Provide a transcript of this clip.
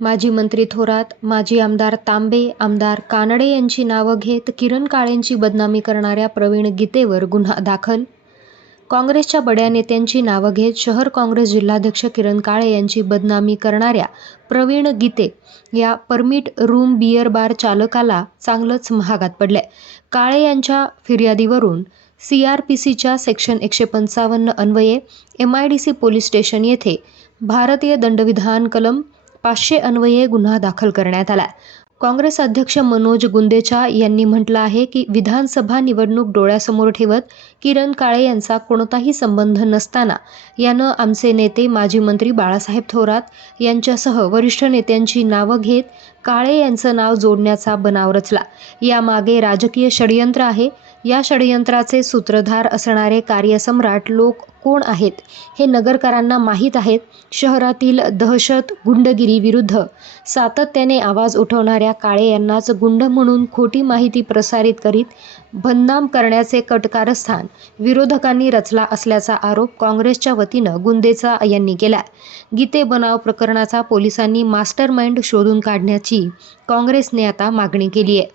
माजी मंत्री थोरात माजी आमदार तांबे आमदार कानडे यांची नावं घेत किरण काळेंची बदनामी करणाऱ्या प्रवीण गीतेवर गुन्हा दाखल. काँग्रेसच्या बड्या नेत्यांची नावं घेत शहर काँग्रेस जिल्हाध्यक्ष किरण काळे यांची बदनामी करणाऱ्या प्रवीण गीते या परमिट रूम बियर बार चालकाला चांगलंच महागात पडलंय. काळे यांच्या फिर्यादीवरून सी आर पी सीच्या सेक्शन एकशे पंचावन्न अन्वये M I D C police station येथे भारतीय दंडविधान कलम पाचशे अन्वये गुन्हा दाखल करण्यात आला. काँग्रेस अध्यक्ष मनोज गुंदेचा यांनी म्हटलं आहे की विधानसभा निवडणूक डोळ्यासमोर ठेवत किरण काळे यांचा कोणताही संबंध नसताना यानं आमचे नेते माजी मंत्री बाळासाहेब थोरात यांच्यासह वरिष्ठ नेत्यांची नावं घेत काळे यांचं नाव जोडण्याचा बनाव रचला. यामागे राजकीय षडयंत्र आहे. या षडयंत्राचे सूत्रधार असणारे कार्यसम्राट लोक कोण आहेत हे नगरकरांना माहीत आहेत. शहरातील दहशत गुंडगिरी विरुद्ध सातत्याने आवाज उठवणाऱ्या काळे यांनाच गुंड म्हणून खोटी माहिती प्रसारित करीत बदनाम करण्याचे कटकारस्थान विरोधकांनी रचला असल्याचा आरोप काँग्रेसच्या वतीनं गुंदेचा यांनी केला. गीते बनाव प्रकरणाचा पोलिसांनी मास्टर माइंड शोधून काढण्याची काँग्रेसने आता मागणी केली आहे.